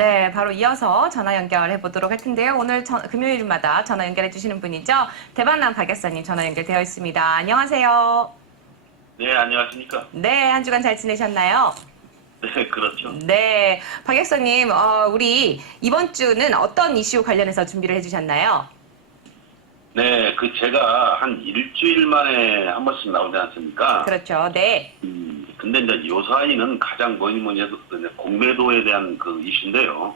네, 바로 이어서 전화 연결해 보도록 할 텐데요. 오늘 금요일마다 전화 연결해 주시는 분이죠. 대박남 박 약사님 전화 연결되어 있습니다. 안녕하세요. 네, 안녕하십니까? 네, 한 주간 잘 지내셨나요? 네, 그렇죠. 네, 박 약사님, 우리 이번 주는 어떤 이슈 관련해서 준비를 해주셨나요? 네, 제가 한 일주일 만에 한 번씩 나오지 않습니까? 그렇죠. 네. 근데 이제 요 사이는 가장 뭐니 해도 이제 공매도에 대한 그 이슈인데요.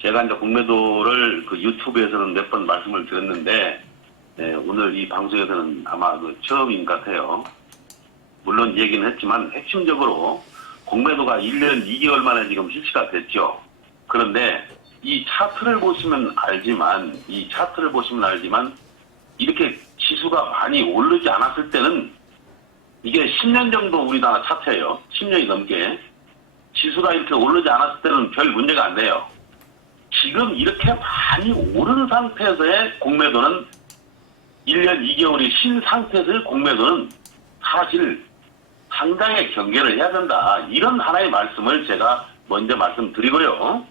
제가 이제 공매도를 그 유튜브에서는 몇 번 말씀을 드렸는데, 네, 오늘 이 방송에서는 아마 그 처음인 것 같아요. 물론 얘기는 했지만 핵심적으로 공매도가 1년 2개월 만에 지금 실시가 됐죠. 그런데 이 차트를 보시면 알지만 이렇게 지수가 많이 오르지 않았을 때는 이게 10년 정도 우리나라 차트예요. 10년이 넘게. 지수가 이렇게 오르지 않았을 때는 별 문제가 안 돼요. 지금 이렇게 많이 오른 상태에서의 공매도는 1년 2개월이 쉰 상태에서의 공매도는 사실 상당히 경계를 해야 된다. 이런 하나의 말씀을 제가 먼저 말씀드리고요.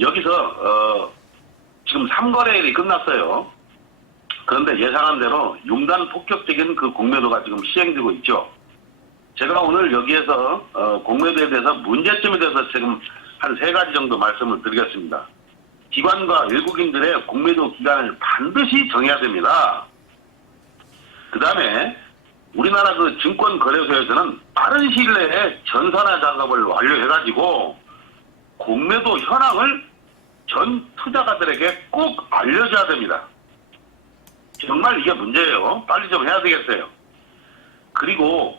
여기서 지금 3거래일이 끝났어요. 그런데 예상한 대로 융단 폭격적인 그 공매도가 지금 시행되고 있죠. 제가 오늘 여기에서 공매도에 대해서 문제점에 대해서 지금 한 3가지 정도 말씀을 드리겠습니다. 기관과 외국인들의 공매도 기간을 반드시 정해야 됩니다. 그 다음에 우리나라 그 증권거래소에서는 빠른 시일 내에 전산화 작업을 완료해가지고 공매도 현황을 전 투자가들에게 꼭 알려줘야 됩니다. 정말 이게 문제예요. 빨리 좀 해야 되겠어요. 그리고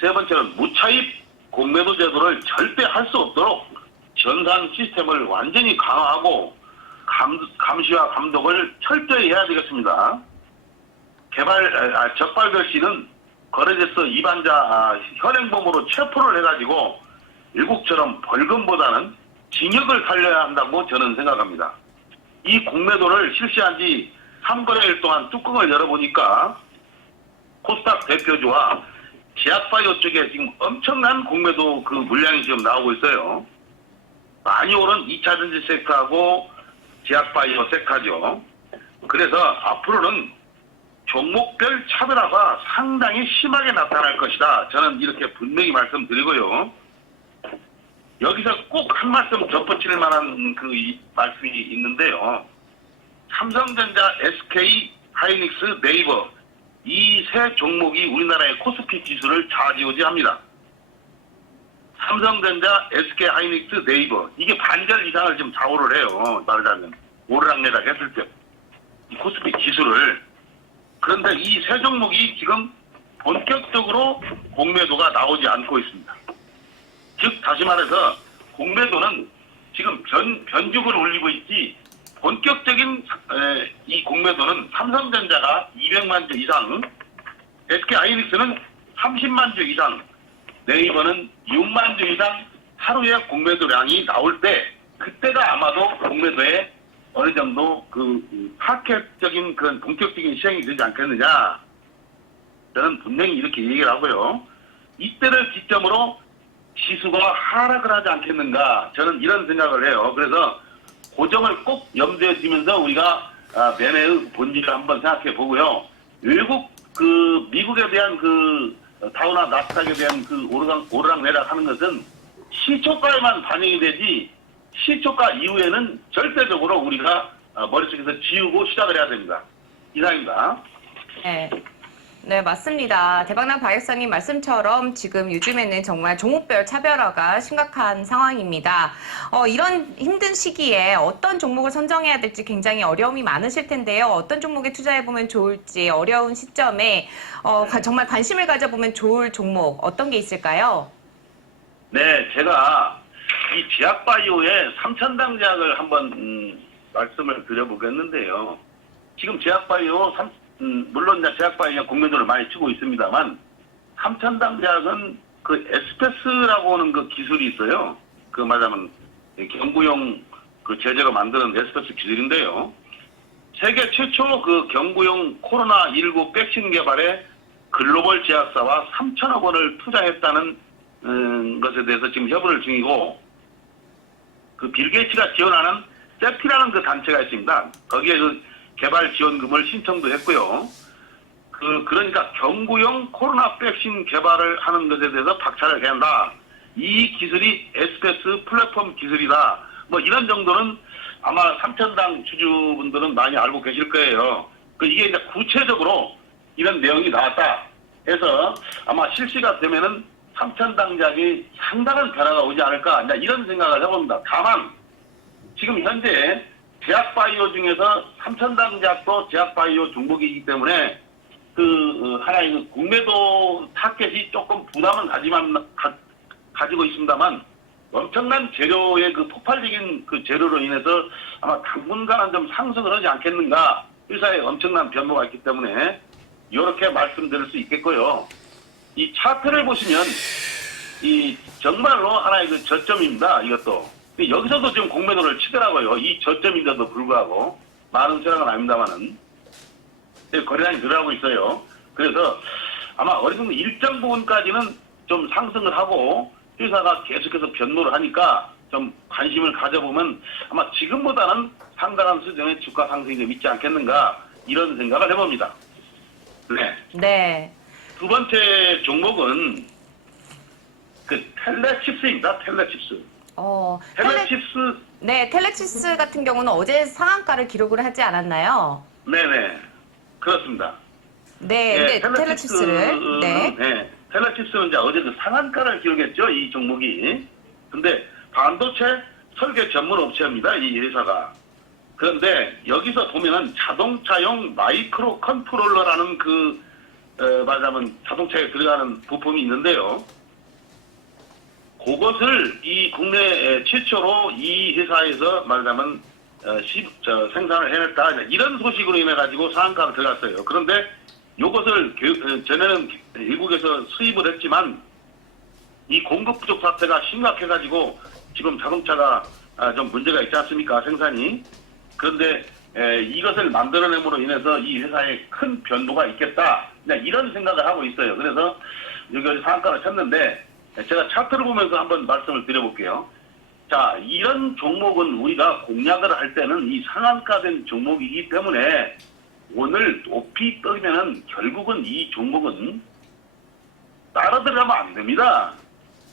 세 번째는 무차입 공매도 제도를 절대 할 수 없도록 전산 시스템을 완전히 강화하고 감시와 감독을 철저히 해야 되겠습니다. 적발될 시는 거래제서 위반자 현행범으로 체포를 해가지고 일국처럼 벌금보다는 징역을 살려야 한다고 저는 생각합니다. 이 공매도를 실시한 지 3거래일 동안 뚜껑을 열어보니까 코스닥 대표주와 제약바이오 쪽에 지금 엄청난 공매도 그 물량이 지금 나오고 있어요. 많이 오른 2차전지 섹터하고 제약바이오 섹터죠. 그래서 앞으로는 종목별 차별화가 상당히 심하게 나타날 것이다. 저는 이렇게 분명히 말씀드리고요. 여기서 꼭 한 말씀 덧붙일 만한 그 말씀이 있는데요. 삼성전자, SK, 하이닉스, 네이버 이 세 종목이 우리나라의 코스피 지수를 좌지우지합니다. 삼성전자, SK, 하이닉스, 네이버 이게 반절 이상을 지금 좌우를 해요. 말하자면 오르락내락 했을 때 이 코스피 지수를. 그런데 이 세 종목이 지금 본격적으로 공매도가 나오지 않고 있습니다. 즉 다시 말해서 공매도는 지금 변죽을 올리고 있지 본격적인 이 공매도는 삼성전자가 200만 주 이상, SK하이닉스는 30만 주 이상, 네이버는 6만 주 이상 하루에 공매도량이 나올 때 그때가 아마도 공매도에 어느 정도 그 파켓적인 그런 본격적인 시행이 되지 않겠느냐. 저는 분명히 이렇게 얘기를 하고요. 이때를 기점으로 지수가 하락을 하지 않겠는가. 저는 이런 생각을 해요. 그래서 고점을 꼭 염두에 두면서 우리가 매매의 본질을 한번 생각해 보고요. 외국 미국에 대한 다우나 나스닥에 대한 오르락내락 하는 것은 시초가에만 반영이 되지 시초가 이후에는 절대적으로 우리가 머릿속에서 지우고 시작을 해야 됩니다. 이상입니다. 네. 네, 맞습니다. 대박남 박 약사님 말씀처럼 지금 요즘에는 정말 종목별 차별화가 심각한 상황입니다. 이런 힘든 시기에 어떤 종목을 선정해야 될지 굉장히 어려움이 많으실 텐데요. 어떤 종목에 투자해보면 좋을지 어려운 시점에 정말 관심을 가져보면 좋을 종목 어떤 게 있을까요? 네, 제가 이 제약바이오의 3,000당 제약을 한번 말씀을 드려보겠는데요. 지금 제약바이오 물론 제약바이오가 공매도를 많이 치고 있습니다만 3,000당 제약은 그 에스페스라고 하는 그 기술이 있어요. 그 말하자면 경구용 그 제재로 만드는 에스페스 기술인데요. 세계 최초 그 경구용 코로나19 백신 개발에 글로벌 제약사와 3천억 원을 투자했다는 것에 대해서 지금 협의를 중이고 그 빌 게이츠가 지원하는 세피라는 그 단체가 있습니다. 거기에 그 개발 지원금을 신청도 했고요. 그러니까 경구용 코로나 백신 개발을 하는 것에 대해서 박차를 해야 한다. 이 기술이 SPS 플랫폼 기술이다. 뭐 이런 정도는 아마 삼천당 주주분들은 많이 알고 계실 거예요. 이게 이제 구체적으로 이런 내용이 나왔다 해서 아마 실시가 되면은 삼천당작이 상당한 변화가 오지 않을까 이런 생각을 해봅니다. 다만 지금 현재 제약바이오 중에서 삼천당작도 제약바이오 종목이기 때문에 하나의 국내도 타켓이 조금 부담은 가지고 있습니다만 엄청난 재료의 폭발적인 재료로 인해서 아마 당분간은 좀 상승을 하지 않겠는가. 회사에 엄청난 변모가 있기 때문에 이렇게 말씀드릴 수 있겠고요. 이 차트를 보시면 이 정말로 하나의 저점입니다. 이것도. 여기서도 지금 공매도를 치더라고요. 이 저점인데도 불구하고 많은 수량은 아닙니다만은 거래량이 늘어나고 있어요. 그래서 아마 어느 정도 일정 부분까지는 좀 상승을 하고 회사가 계속해서 변모를 하니까 좀 관심을 가져보면 아마 지금보다는 상당한 수준의 주가 상승이 좀 있지 않겠는가 이런 생각을 해봅니다. 네. 네. 두 번째 종목은 텔레칩스입니다. 텔레칩스. 텔레칩스. 네, 텔레칩스 같은 경우는 어제 상한가를 기록을 하지 않았나요? 네네. 그렇습니다. 네, 텔레칩스를. 네. 텔레칩스는 이제 어제 상한가를 기록했죠. 이 종목이. 근데 반도체 설계 전문 업체입니다. 이 회사가. 그런데 여기서 보면은 자동차용 마이크로 컨트롤러라는 말하자면 자동차에 들어가는 부품이 있는데요. 그것을 이 국내 최초로 이 회사에서 말하자면 생산을 해냈다. 이런 소식으로 인해 가지고 상한가가 들어갔어요. 그런데 이것을 전에는 일국에서 수입을 했지만 이 공급 부족 사태가 심각해가지고 지금 자동차가 좀 문제가 있지 않습니까? 생산이. 그런데 이것을 만들어냄으로 인해서 이 회사에 큰 변도가 있겠다. 이런 생각을 하고 있어요. 그래서 여기 상한가를 쳤는데 제가 차트를 보면서 한번 말씀을 드려볼게요. 자, 이런 종목은 우리가 공략을 할 때는 이 상한가된 종목이기 때문에 오늘 높이 떠면은 결국은 이 종목은 따라 들어가면 안 됩니다.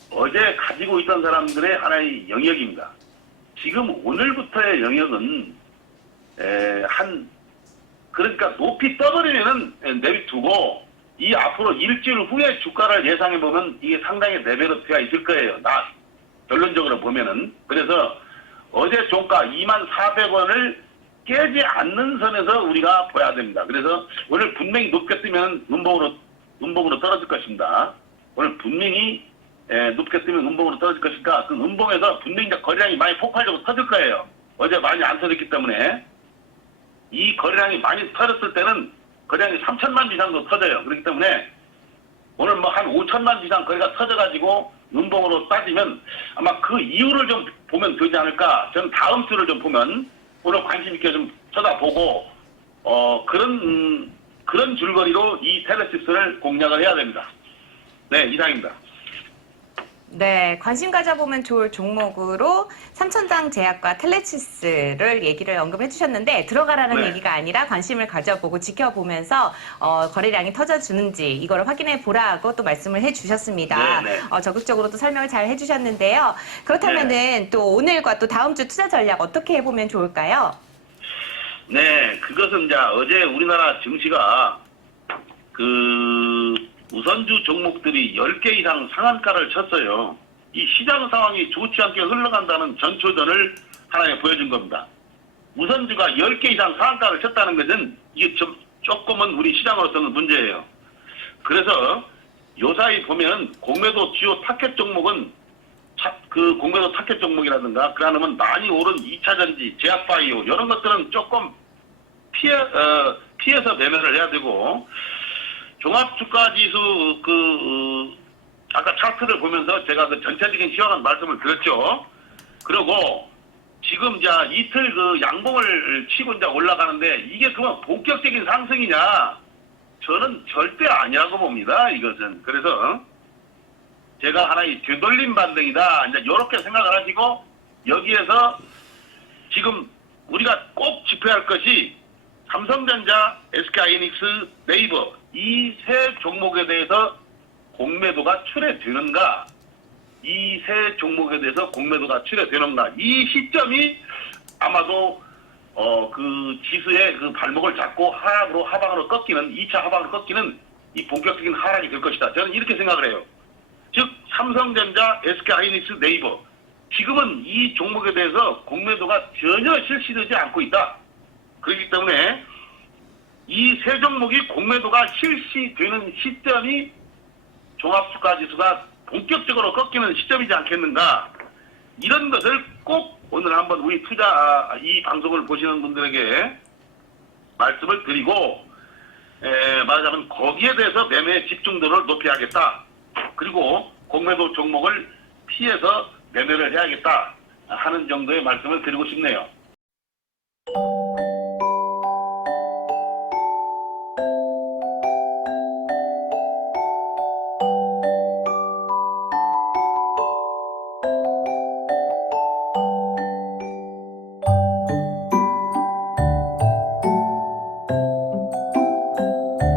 어제 가지고 있던 사람들의 하나의 영역입니다. 지금 오늘부터의 영역은 그러니까 높이 떠버리면은 내비두고 이 앞으로 일주일 후에 주가를 예상해 보면 이게 상당히 레벨업가 있을 거예요. 결론적으로 보면은. 그래서 어제 종가 24,400원을 깨지 않는 선에서 우리가 봐야 됩니다. 그래서 오늘 분명히 높게 뜨면 음봉으로 떨어질 것입니다. 오늘 분명히 높게 뜨면 음봉으로 떨어질 것이니까 그 음봉에서 분명히 거래량이 많이 폭발적으로 터질 거예요. 어제 많이 안 터졌기 때문에 이 거래량이 많이 터졌을 때는 거래량이 3천만 이상도 터져요. 그렇기 때문에 오늘 한 5천만 이상 거래가 터져가지고 음봉으로 따지면 아마 그 이유를 좀 보면 되지 않을까. 저는 다음 주를 좀 보면 오늘 관심 있게 좀 쳐다보고 그런 줄거리로 이 텔레칩스를 공략을 해야 됩니다. 네, 이상입니다. 네, 관심 가져보면 좋을 종목으로 삼천당 제약과 텔레칩스를 얘기를 언급해 주셨는데 들어가라는 네. 얘기가 아니라 관심을 가져보고 지켜보면서 거래량이 터져주는지 이거를 확인해 보라고 또 말씀을 해 주셨습니다. 네, 네. 적극적으로 또 설명을 잘 해주셨는데요. 그렇다면은 또 오늘과 또 다음 주 투자 전략 어떻게 해보면 좋을까요? 네, 그것은 이제 어제 우리나라 증시가 우선주 종목들이 10개 이상 상한가를 쳤어요. 이 시장 상황이 좋지 않게 흘러간다는 전초전을 하나에 보여준 겁니다. 우선주가 10개 이상 상한가를 쳤다는 것은 이게 조금은 우리 시장으로서는 문제예요. 그래서 요사이 보면 공매도 주요 타켓 종목은 공매도 타켓 종목이라든가 그러면 많이 오른 2차전지, 제약바이오 이런 것들은 조금 피해서 매매를 해야 되고 종합주가지수 아까 차트를 보면서 제가 전체적인 시황한 말씀을 드렸죠. 그리고 지금 이제 이틀 양봉을 치고 이제 올라가는데 이게 그만 본격적인 상승이냐? 저는 절대 아니라고 봅니다. 이것은. 그래서 제가 하나의 되돌림 반등이다. 이제 이렇게 생각을 하시고 여기에서 지금 우리가 꼭 짚어야 할 것이 삼성전자, SK하이닉스, 네이버 이 세 종목에 대해서 공매도가 출회되는가, 이 세 종목에 대해서 공매도가 출회되는가, 이 시점이 아마도 그 지수의 그 발목을 잡고 하방으로 꺾이는 2차 하방으로 꺾이는 이 본격적인 하락이 될 것이다. 저는 이렇게 생각을 해요. 즉 삼성전자, SK하이닉스, 네이버 지금은 이 종목에 대해서 공매도가 전혀 실시되지 않고 있다. 그렇기 때문에 이 세 종목이 공매도가 실시되는 시점이 종합주가지수가 본격적으로 꺾이는 시점이지 않겠는가. 이런 것을 꼭 오늘 한번 우리 이 방송을 보시는 분들에게 말씀을 드리고, 말하자면 거기에 대해서 매매 집중도를 높여야겠다. 그리고 공매도 종목을 피해서 매매를 해야겠다 하는 정도의 말씀을 드리고 싶네요.